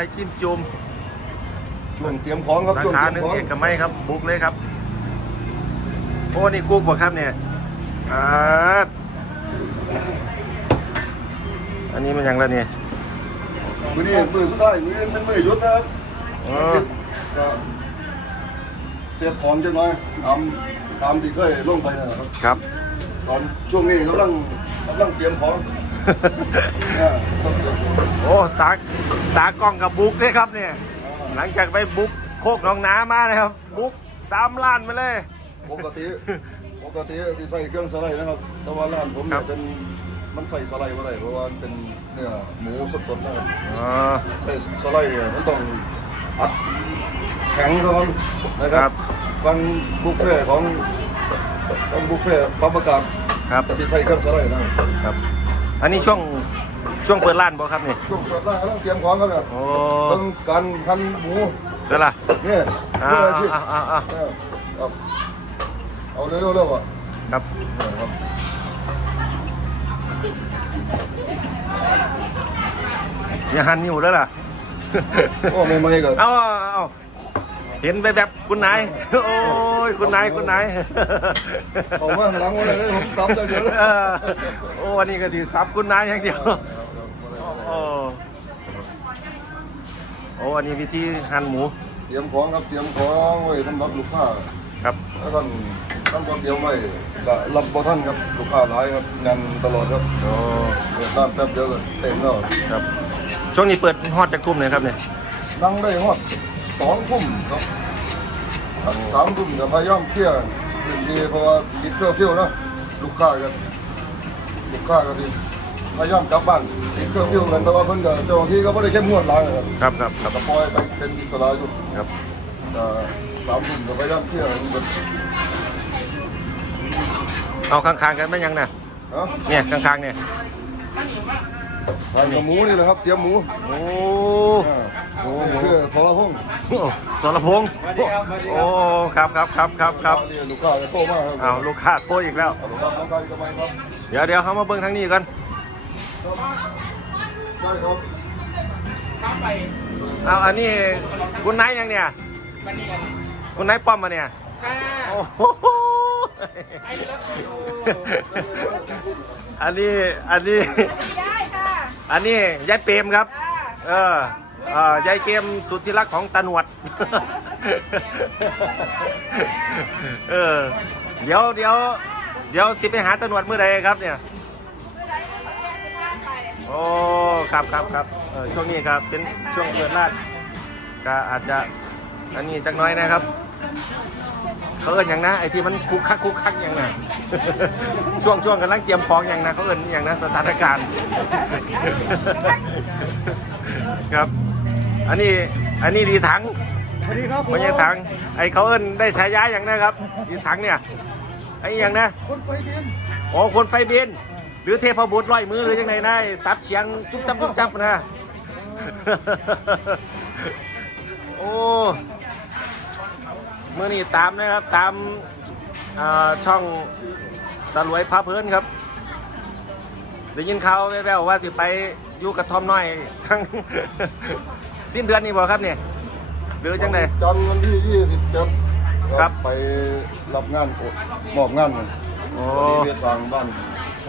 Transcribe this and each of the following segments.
ายจิ้มจุ่มช่วงเตรียมของครับสาช่วงขาเตหรีนึ่ยงมของเอกมัยครับบุกเลยครับโอ้นี่กุ๊กบ่ครับเนี่ยอ่าอันนี้มันยังแล้วเนี่ยมือนี้มือสุดท้ายมือเป็นมือหยุดนะครับอ๋อก็เสียบของจังน้อยตามตามที่เคยลงไปนะครับ ครับ ตอนช่วงนี้กำลังกำลังเตรียมของ อ่า โอ้ตาตากล้องกับบุกเลยครับเนี่ย หลังจากไปบุกโคกหนองนามานะครับ บุกตามล้านมาเลย ปกติปกติที่ใส่เครื่องสไลด์นะครับ แต่ว่าร้านผมเนี่ครัยบเป็นมันใส่สไลด์ไม่ได้เพราะว่ามันเป็นเนื้อหมูสดๆนะครับอ๋อใส่สไลด์เนี่ยมันต้องอัดแข็งเท่านั้นนะคครัรับบ ฟังบุฟเฟ่ต์ของฟังบุฟเฟ่ต์ปรับประกาศครับ ที่ใส่เครื่องสไลด์นะครับครับอันนี้ช่วง ช่วงเปิดร้านบ่ครับนี่ช่วงเปิดร้านกำลังเตรียมของครับเนี่ยโอ้ต้องการหั่นหมูเสร็จละเนี่ยอ่าเพื่ออาชีพอ่าอ่าอ่าเออครับเอาเร็วๆเร็วๆอะครับเนี่ยครับอย่าหันนิ้วแล้วล่ะโอ้ไม่ไม่ก็เอาเอาเอาเห็นไปแบบคุณนายโอ้ยคุณนายคุณนายเอามาหลังวันไหนผมซ้ำได้เดียวเลยเออโอ้วันนี้ก็ทีซับคุณนายอย่างเดียว โอ้อันนี้วิธีหั่นหมู เตรียมของครับเตรียมของไว้สำหรับลูกค้าครับแล้วท่านท่านก็เตรียมไว้ก็รับบ่ท่านครับลูกค้าหลายครับงานตลอดครับโอ้เปิดร้านแป๊บเดียวก็เต็มแล้วครับช่วงนี้เปิดฮอดจากทุ่มเลยครับเนี่ยนั่งได้ฮอดสองทุ่มครับอันสามทุ่มก็พยายามเคลียร์พื้นที่เพราะว่าติดเคอร์ฟิวนะลูกค้าก็ลูกค้าก็ที่ พยายามกลับบ้านติดเคอร์ฟิวกันแต่ว่าเพิ่นก็เจ้าหน้าที่ก็บ่ได้เข้มงวดหลายนะครับครับครับครับก็ปล่อยไปเป็นอิสระอยู่ครับก็สามทุ่มก็พยายามเคลียร์กันเอาข้างๆกันไม่ยังนะเนาะเนี่ยข้างๆเนี่ยทานกับหมูนี่นะครับเตรียมหมูโอ้อ่าโอ้นี่คือสรพงษ์โหสรพงษ์โอ้ครับครับครับครับครับนี่ลูกค้าจะโตมากครับเอาลูกค้าโทรอีกแล้วเอาลูกค้าต้องการกันไหมครับ เดี๋ยวเดี๋ยวเขามาเบิ่งทางนี้กัน ได้ครับเอาอันนี้คุณนายยังเนี่ยคุณนายป้อมมาเนี่ยโอ้โหอันนี้ อันนี้ ได้ค่ะ อันนี้ยายเปรมครับจ้าเออเอ่อยายเกมสุดที่รักของตาหนวด เออ เดี๋ยวเดี๋ยวเดี๋ยวสิไปหาตาหนวดเมื่อใดครับเนี่ย โอ้ครับครับครับเออช่วงนี้ครับเป็นช่วงเปิดร้านก็อาจจะอันนี้จักหน้อยนะครับเขาเอินอย่างนะไอ้ที่มันคุกคักคุกคักอย่างนะช่วงช่วงกำลังเตรียมของอย่างนะเขาเอินอย่างนะสถานการณ์ ครับ อันนี้อันนี้ดีถังสวัสดีครับไม่ใช่ถัง ไอ้เขาเอินได้ฉายาอย่างนะครับดีถังเนี่ยไอ้อย่างนะคนไฟดินโอ้คนไฟบิน หรือเทพบุตรร้อยมือหรือยังไงนะไอ้สับเฉียงจุ๊บจับจุ๊บจับนะ โอ้เมื่อนี้ตามนะครับตามอ่าช่องตะลวยพาเพลินครับได้ยินข่าวแว่วๆว่าสิไปอยู่กับทอมน้อยทั้งสิ้นเดือนนี้บ่ครับเนี่ยหรือจังไดจันทร์วันที่27ครับไปรับงานโอมอบงานโอ้ที่เวียดทางบ้าน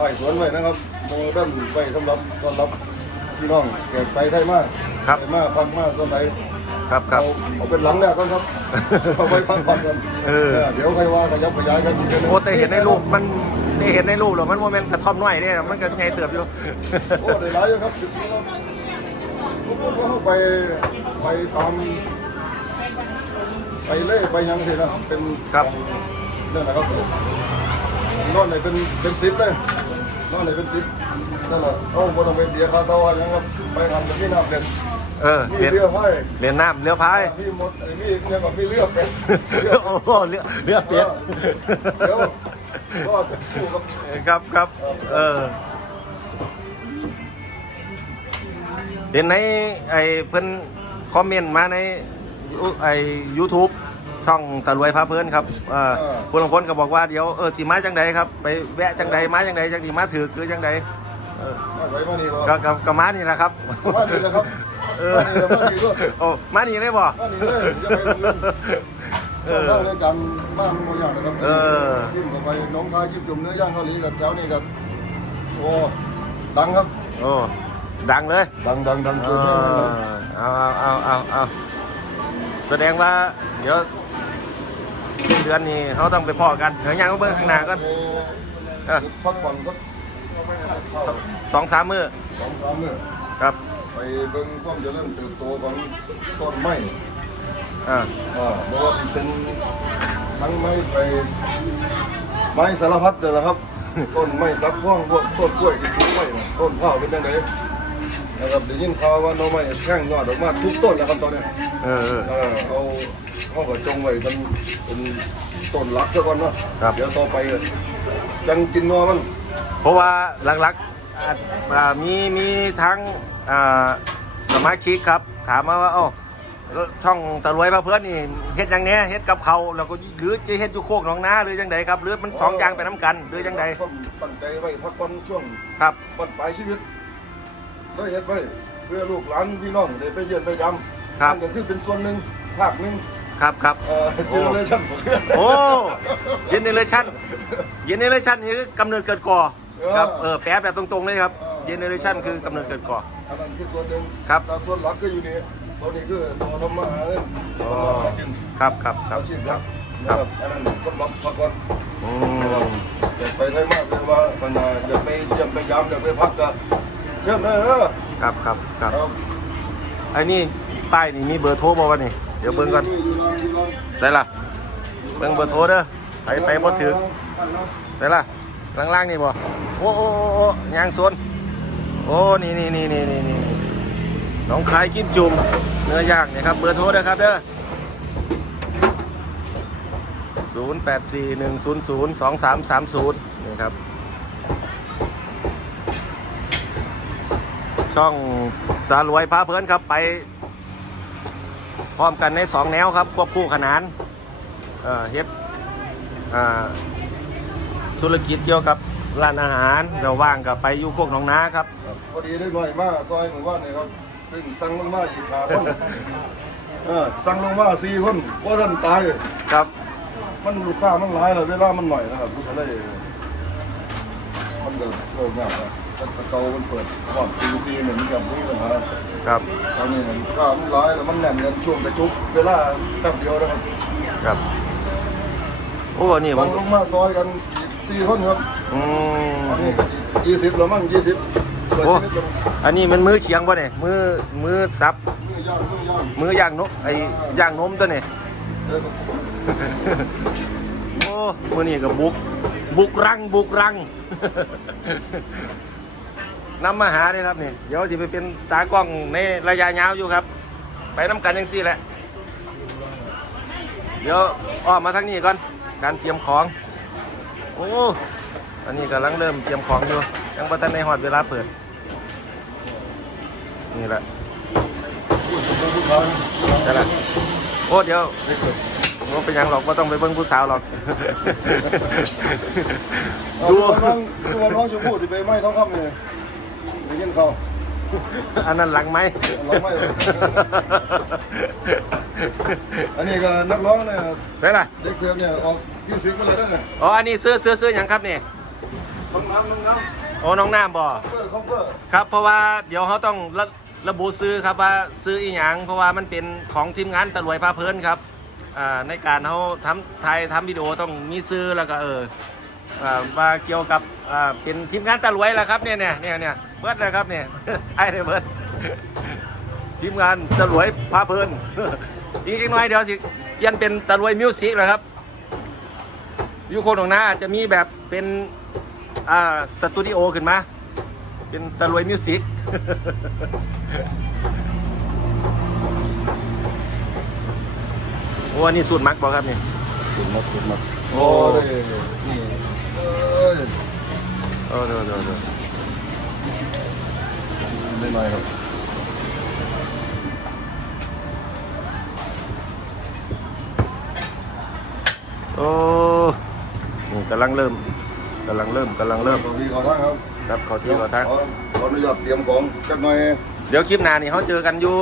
ไผ่สวนไว้นะครับโมเดิร์นไว้สำหรับต้อนรับพี่น้องเกิดไปไทยมากครับ ไทยมากพักมากต้นไหนครับครับ เอาเอาเป็นหลังแรกก่อนครับ เอาไว้พักผ่อนกันเออ เดี๋ยวใครว่าขยับขยายกันอีกทีนึง โอ้แต่เห็นในรูปมันได้เห็นในรูปหรอมันโมเมนต์กระท่อมน้อยเนี่ยมันก็ไงเติบอยู่ โอ้ได้หลายอยู่ครับสมมติว่าเขาไปไปตามไปเล่ไปยังสินะเป็นครับ นั่นนะครับนอนไหนเป็นเป็นสิบเลย นอนไหนเป็นสิบนั่นแหละเอาบ่ต้องไปเสียค่าเช่าอะไรนะครับไปทำแบบนี้น้ำเด่นเออมีเรียนเรือไฟเรียนน้ำเรือพายมีหมดไอ้มีเนี่ยก็มีเรือเป็ดเรือโอ้โหเรือเรือเปียกเดี๋ยวก็จะคู่กับครับครับเออเห็นในไอ้เพิ่นคอมเมนต์มาในไอ้ YouTube ช่องตะรวยพาเพลินครับเออเออผู้ลางคนก็บอกว่าเดี๋ยวเออสีมาจังใดครับไปแวะจังใดมาจังใดจังสีมาถือคือจังใดเออมาไว้มานี่บ่ก็ก็ก็มานี่แหละครับมานี่แหละครับเออมานี่แหละมานี่ด้วยโอ้มานี่เลยบ่มานี่เลยจะไปโรงเรียนเอช่องอทางเรือนจำบ้านโมย่างนะครับเออจิ้มเข้าไปน้องพายจิ้มจุ่มเนื้อย่างเกาหลีกับแถวนี้กับโอ้ดังครับโอ้ดังเลย ดังดังดังเอเกินไปเลยครับอเอาเอาเอาเอาเอาแสดงว่าเดี๋ยว สิ้นเดือนนี้เขาต้องไปพอกันเดี๋ยวยังเบิ่งข้างหน้าก่อนเออพักผ่อนสักสองสามมื้อสองสามมื้อครับไปเบิ่งความเจริญเติบโตของต้นไม้อ่าอ่าเพราะว่าเป็นทั้งไม้ไปไม้สารพัดเลยละครับ ต้นไม้สักข้องพวกต้นกล้วยที่ปลูกไว้น่ะต้นข้าวเป็นยังไง นะครับได้ยินข่าวว่าหน้องไม้แข้งยอดออกมาทุกต้นแล้วครับตอนนี้เออเออ เออเอาเอาก็จงไว้มันเป็นต้นหลักซะก่อนเนาะครับ เดี๋ยวต่อไปก็จังกินนัวมันเพราะว่าหลักๆอ่าอ่ามีมีทั้งอ่าสมาชิกครับ ถามมาว่าเอ้าช่องตะรวยมาเพื่อนนี่เฮ็ดหยังเนี้ยเฮ็ดกับเขาวแล้วก็หรือจะเฮ็ดอยู่โคกหนองนาหรือจังใดครับหรือมันสองอย่างไปน้ำกันหรือจังใดผมตั้งใจไว้พักผ่อนช่วงครับ บั้นปลายชีวิต ได้เฮ็ดไว้เพื่อลูกหลานพี่น้องได้ไปเยี่ยมไปยำครับ นั่นก็คือเป็นส่วนหนึ่งภาคหนึ่งครับครับ เอ่อเจเนอเรชั่นของเพื่อน โอ้เยนเนเรชั่นเยนเนเรชั่นนี่คือกำเนิดเกิดก่อครับเออแปลแบบตรงๆเลยครับเยนเนเรชั่นคือกำเนิดเกิดก่อ อันนั้นคือส่วนหนึ่งครับ แต่ส่วนหลักก็อยู่นี่ตัวนี้คือตัวทำมาหาเงินอ๋อทำมาหากินครับครับครัอาบชีพหลักนะครับอันนั้นก็รับพักผ่อนอืม อยากไปได้มากเลยว่ามันน่ะอยากไปเยี่ยมไปยามอยากไปพักก็ เชิญเลยเออครับครับครับครับไอ้นี่ป้ายนี่มีเบอร์โทรบ่วะนี่ เดี๋ยวเบิ่งก่อนอยู่ร้านอยู่ร้านใช่ล่ะเบิ่งเบอร์โทรเด้อไปไปบ่ถือใช่ล่ะล่างๆนี่บ่โอ้โอ้โอ้โอ้ยางโซนโอ้นี่นี่นี่นี่นี่นี่น้องคายกินจุ่มเนื้อย่างเนี่ยครับเบอร์โทรเด้อครับเด้อศูนย์แปดสี่หนึ่งศูนย์ศูนย์สองสามสามศูนย์นี่ครับ ช่องสารวยพาเพลินครับไป พร้อมกันในสองแนวครับ ควบคู่ขนานเอ่อเฮ็ดอ่าธุรกิจเกี่ยวกับร้านอาหารเราว่างกับไปอยู่โคกหนองนาครับครับพอดีได้หน่อยมากซอยหมู่บ้านนี่ครับซึ่งสั่งลงมาอีกขาคนเออสั่งลงมาสี่คนว่าท่านตายครับ มันลูกค้ามันหลายเลยเวลามันหน่อยนะครับก็เลยมันเดินเริ่มยากแล้ วตะเกามันเปิดรอบตีซีเหมือนกับนี่เลยนะครับ ตอนนี้มันลูกค้ามันหลายแล้วมันแน่นกันช่วงกระจุกเวลาแป๊บเดียวนะครับครับ โอ้นี่ผสั่มงลงมาซอยกันสี่คนครับอืมอันนี้ก็ยี่สิบแล้วมั้งยี่สิบเปิดโอ้ ชีวิตกันอันนี้มันมือเฉียงป่ะเนี่ยมือมือซับมือย่างมือย่างมือย่างนกไอ้ย่างนมตัวนี่เออโอ้มือนี่ก็บุก บุกรังบุกรัง นำมาหาเลยครับนี่เดี๋ยวจะไปเป็นตากล้องในระยะยาวอยู่ครับ ไปน้ำกันยังสี่แหละ เดี๋ยวอ้อมมาทางนี้ก่อน การเตรียมของ โอ้อันนี้กำลังเริ่มเตรียมของอยู่ ยังบ่ทันในหอดเวลาเปิด นี่แหละพูดถึงผู้ค้าใช่ละโอ้เดี๋ยวไม่เสร็จว่าเป็นยังหรอกว่าต้องไปเบิ่งผู้สาวหรอก ดูดูน้องดูน้องชมพู่ที่ไปไม้ทองคำเนี่ยได้ยิน เขา อันนั้นหลังไหมหลังไม้ อันนี้ก็นักร้องเนี่ยใช่ละเด็กเสิร์ฟเนี่ยออกยูสิบมาเลยนั่นน่ะอ๋ออันนี้ซื้อซื้อซื้ออย่างครับนี่น้องน้ำน้องน้โอ้น้องน้ำบ่ำเพื่อคอมเพื่อครับเพราะว่าเดี๋ยวเขาต้องระระบุซื้อครับว่าซื้ออีหยังเพราะว่ามันเป็นของทีมงานตะลวยพาเพลินครับอ่าในการเขาทำถ่ายทำวิดีโอต้องมีซื้อแล้วก็เอออ่ามาเกี่ยวกับอ่าเป็นทีมงานตะลวยแหละครับเนี่ยเนี่ยเนี่ยเนี่ย เบิร์ดนะครับเนี่ยไอ้เนี่ยเบิร์ดทีมงานตะลวยพาเพลินอีกนิดหน่อยเดี๋ยวสิเปลี่ยนเป็นตะลวยมิวสิกแล้วครับอยูโคนของหน้าจะมีแบบเป็นอ่าสตูดิโอขึ้นมา เป็นตะลวยมิวสิกโอ้อันนี้สูตรมักบอกครับนี่สุดมากสุดมากโอ้โอ้ยนี่เอ้ยโอ้เดี๋ยวเดี๋ยวเดี๋ยว ไม่ไม่ครับโอ้นี่กำลังเริ่มกำลังเริ่มกำลังเริ่มขอพี่ขอท่านครับครับเขาที่เขาทักขอขออนุญาตเตรียมของจักหน่อยเดี๋ยวคลิปหน้านี่เขาเจอกันอยู่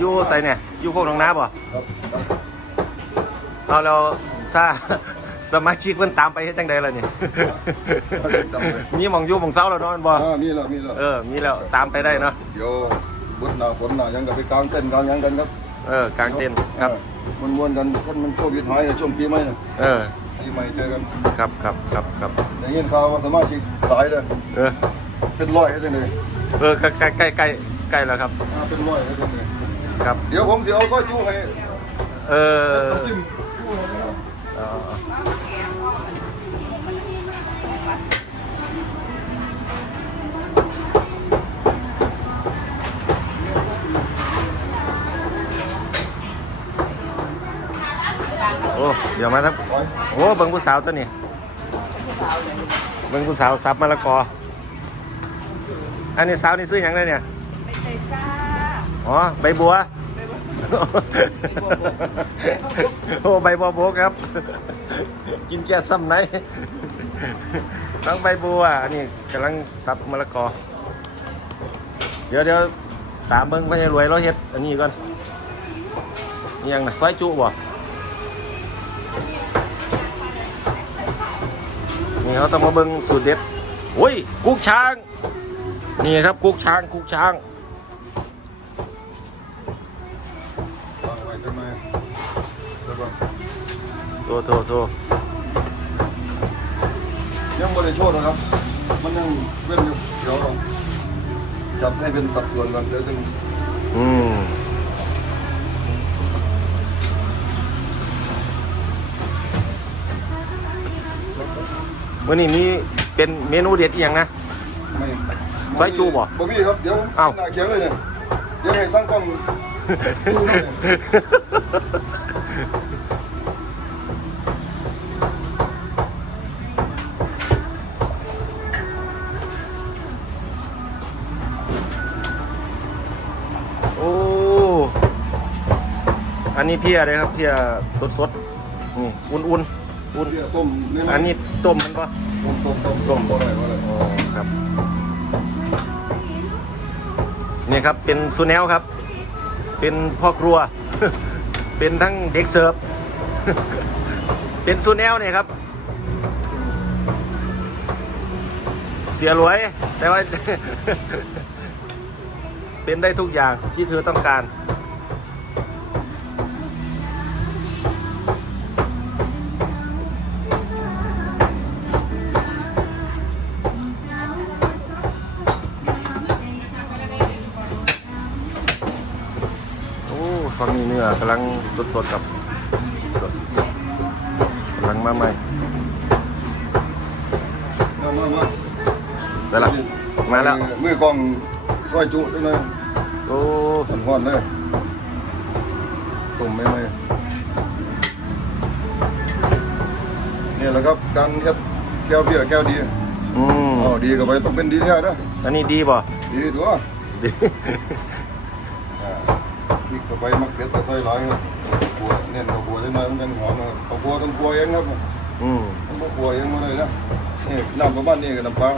อยู่ใส่เนี่ยอยู่โคกหนองน้าบ่ครับครับเอาแล้วถ้า สมาชิกเพิ่นตามไปเฮ็ดจังไดล่ะนี่มีหมองอยู่หมองเซาแล้วเนาะแม่นบ่อ่ามีแล้วมีแล้วเออมีแล้วตามไปได้เนาะเดี๋ยวบุญหนาฝนหนายังกับไปกลางเต้นท์กลางหยังกันครับเออกลางเต็นท์ครับ มันวนๆกันท่านมันโควิดหายช่วงปีใหม่น่ะเออปีใหม่เจอกันครับครับครับครับได้ยินข่าวว่าสมาชิกหลายเลยเออเป็นร้อยเลยเลยเออใกล้ใกล้ใกล้ใกล้ใกล้แล้วครับอ่าเป็นร้อยเลยเลยครับ เดี๋ยวผมจะเอาสร้อยจู้ให้ เออน้ำจิ้ม โอ้เดี๋ยวมาครับร้อยโอ้เบิ่งผู้สาวตัวนี้เบิ่งผู้สาวซับมะละกอ อันนี้สาวนี่ซื้อหยังไงเนี่ยไม่ใช่จ้าอ๋อใบบัว โอ้ใบบัวโบกครับ กินแก่ซ้ำไหนทั้งใบบัวอันนี้กำลังซับมะละกอ เดี๋ยวเดี๋ยวตามเบิ่งพ่อใหญ่รวยเราเฮ็ดอันนี้ก่อนนี่ยังนะซอยจุบ่นี่เขาต้องมาเบิ่งสูตรเด็ดโอ้ยกุ๊กช้าง นี่ครับกุ๊กช้างกุ๊กช้าง วางไว้จังหน่อยแล้วก็ โทโทโทยังไม่ได้โชว์นะครับ มันยังเว้นอยู่เดี๋ยวจับให้เป็นสัดส่วนกันเดี๋ยวจึงอืมวันนี้มีเป็นเมนูเด็ดอหย่างนะ ไม่ซอยจูบ่บ่มีครับ เดี๋ยวอ้าวหน้าเขียงเลยเนี่ยเดี๋ยวให้สร้างกล้องจูเลย นนี้เพียเลยครับเพียสดสดๆนี่อุ่นอุ่นๆอุ่นเดี๋ยวต้มเยะอันนี้ต้มมันปะต้มต้มต้มต้มบ่ได้บ่ได้อ๋อครับนี่ครับเป็นซูแนลครับ เป็นพ่อครัว เป็นทั้งเด็กเสิร์ฟ เป็นซูแนลเนี่ยครับ เสียรวยแต่ว่า เป็นได้ทุกอย่างที่เธอต้องการ โอ้ตอนนี้เนื้อกำลังสดๆกับกำลังมาใหม่มามามาเสร็จละมาแล้วมือกล้องซอยจุด้วยนะโอ้มันฮ้อนเลยต้มไม่ไหมนี่แหละครับการเฮ็ดแก้วเบียร์แก้วดีอืมอ๋อดีก็ไปต้องเป็นดีแท้นะอันนี้ดีป่ะดีตัวดีอ่าพ ริกเข้าไปมักเผ็ดแต่ใส่หลายครับบัวเน้นข้าวบัวจังหน่อยมันเป็นหอมนะครับข้าวบัวต้องบัวเองครับอืมต้องบัวเองมาเลยนะนี่น้ำประมาณนี้กับน้ำปลา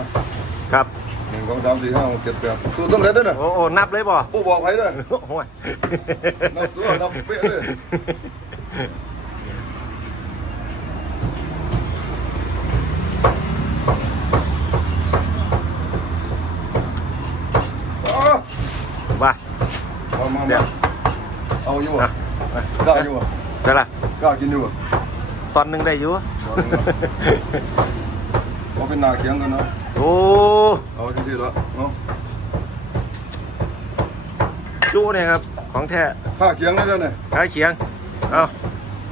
ครับหนึ่งสองสามสี่ห้าหกเจ็ดแปดสูตรต้องเล็ดด้วยนะโอ้โอ้นับเลยป่ะผู้บอกใครด้วยโอ้ยนับตัวนับเป๊ะเลยอ๋อ ว่า มามา เดี๋ย มาว เอาอยู่ อะ อะ กล้าอยู่อะเดี๋ยวละกล้ากินอยู่อะตอนหนึ่งได้อยู่เอาเป็นหนาเคียงกันนะโอ้เอาที่ที่ละเนาะจูเนี่ยครับ ของแท้ข้าเคียงได้แล้วเนี่ยขาเคียง เอา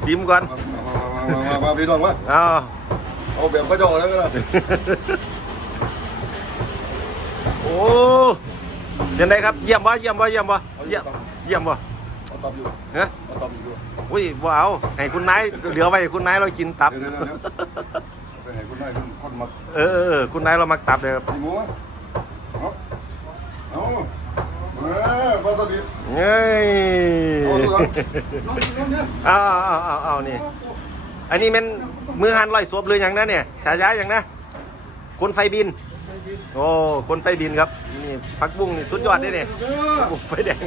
ซิมก่อนมามามามามาพี่น้องมาเอาเอาแบบเขาเจะเอาแล้วกันนะโอ้เดี๋ยวไหนครับ เยี่ยมวะเยี่ยมวะเยี่ยมวะเยี่ยมเยี่ยมวะ เอาตับอยู่เฮ้ยเอาตับอยู่อุ้ยว้าวให้คุณนายเหลือไว้ให้คุณนายเรากินตับ เดี๋ยวเดี๋ยวเดี๋ยวไปให้คุณนายคุณคนมาเออเออเออคุณนายเรามักตับเลยครับพี่หมูเอาเอาเออวาซาบิเฮ้ยเอาดูครับน้องน้องเนี่ยเอาเอาเอาเอาเอานี่ อันนี้เป็นมือหันลอยศพหรืออย่างนั้นเนี่ยฉายาอย่างนะคนไฟบิน โอ้คนไฟบินครับนี่ผักบุ้งนี่สุดยอดเลยเนี่ยผักบุ้งไฟแดง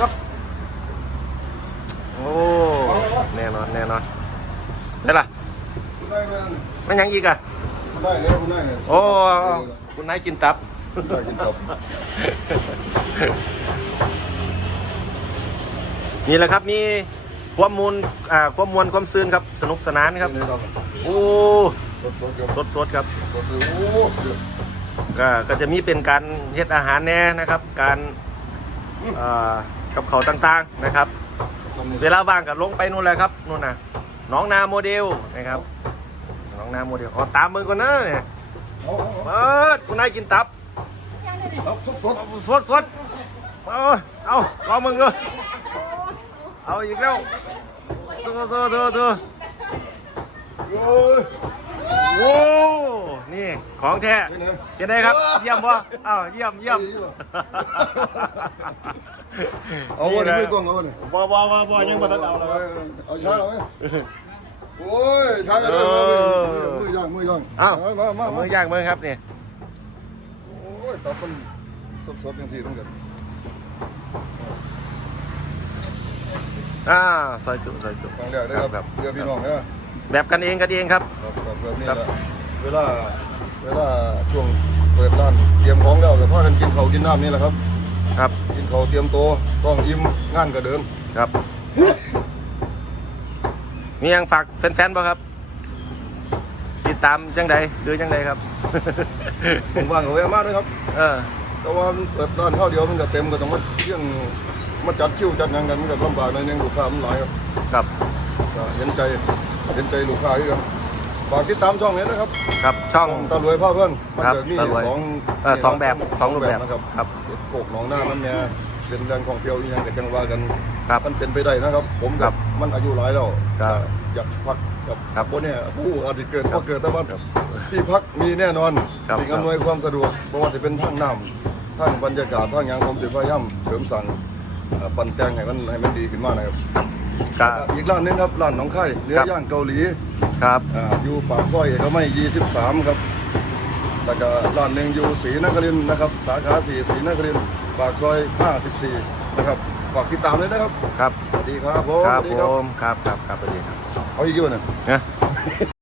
ครับ โอ้แน่นอนแน่นอนใช่ล่ะได้ไหมมันยังอีกอะได้เลยคุณได้เลยโอ้คุณนายกินตับได้กินตับนี่แหละครับมีความมูลอ่าความมวลความซื่นครับสนุกสนานครับนี่ครับโอ้สดๆครับสดสดๆครับสดๆโอ้โหเดือดก็ก็จะมีเป็นการเฮ็ดอาหารแน่นะครับ การเอ่อกับเขาวต่างๆนะครับทำนี่ เวลาว่างก็ลงไปนู่นแหละครับนู่นน่ะหน้องนาโมเดลนะครับหน้องนาโมเดลอ๋อตามมือก่อนนะเนี่ยเอาเอาเปิดคุณนายกินตับเอาสดสดสดเอาเอาลองมึงดูเอาอีกแล้วตัวตัวตัวตัวๆโอ้ยโอ้นี่ของแท้นี่นะเป็นไงครับ เยี่ยมบ่อ้าวเยี่ยมเยี่ยม เอาวันนี้ไม่กล้องเอาวันนี้บ่บ่บ่บ่ยังบ่ทันเอาแล้วครับเอาช้าเอาไหมโอ้ยช้ากันเลยมือย่างมือย่างอ้าวมามาเอามามือย่างมือครับนี่โอ้ยตับมันสดๆอย่างที่ต้องกันอ่าซอยจุซอยจุครั้งแรกได้ครับเพื่อพี่น้องนะแบบกันเองกันเองครับครับครับแบบนี้แหละเวลาเวลาช่วงเปิดร้านเตรียมของแล้วก็พากันกินข้าวกินน้ำนี่แหละครับ ครับกินข้าวเตรียมตัวต้องอิ่มงานก็เดิมครับ มียังฝากแฟนๆบ่ครับ ติดตามจังใดหรือจังใดครับ ผมว่างเอาไว้มากเลยครับ เออ แต่ว่ามันเปิดร้านข้าวเดียวมันก็เต็มก็ต้องมาเที่ยงมาจัดคิวจัดงานกันมันก็ลำบากหน่อยนึงลูกค้ามันหลายครับครับ ก็เห็นใจเห็นใจลูกค้าด้วยกัน ฝากติดตามช่องนี้นะครับครับช่องตำรวจภาพเพื่อนมันครับจะมีตำรวจสองเออสองแบบสองรูปแบบนะครับครับโขกหนองหน้านั่นเนี่ยเป็นแรงท่องเที่ยวอีกอย่างกับจังหวะกันครับมันเป็นไปได้นะครับ ผมครักับบมันอายุหลายแล้วครับอยากพักกับครับบนเนี่ยผู้อาจจะเกิดครับก็เกิดแต่ว่าที่พักมีแน่นอนครับสิ่งอำนวยความสะดวกเพราะว่าจะเป็นทางน้ำทางบรรยากาศทางหยางผมจะพยายามเสริมสั่งเอ่อปั่นแต่งให้มันให้มันดีขึ้นมากนะครับ ก็อีกร้านหนึงครับร้านหนองไข่เนื้ครับ อย่างเกาหลีครับอ่าอยู่ปากซอยเอกมัย23 ครับแล้วก็ร้านหนึ่งอยู่ศรีนครินทร์นะครับสาขา4ศรีนครินทร์ปากซอย 54 นะครับฝากติดตามเลยนะครับครับสวัสดีครับผมครับสวัสดีผมครับครับครับสวัสดีครับเอาอีกเยอะหนึ่งนะ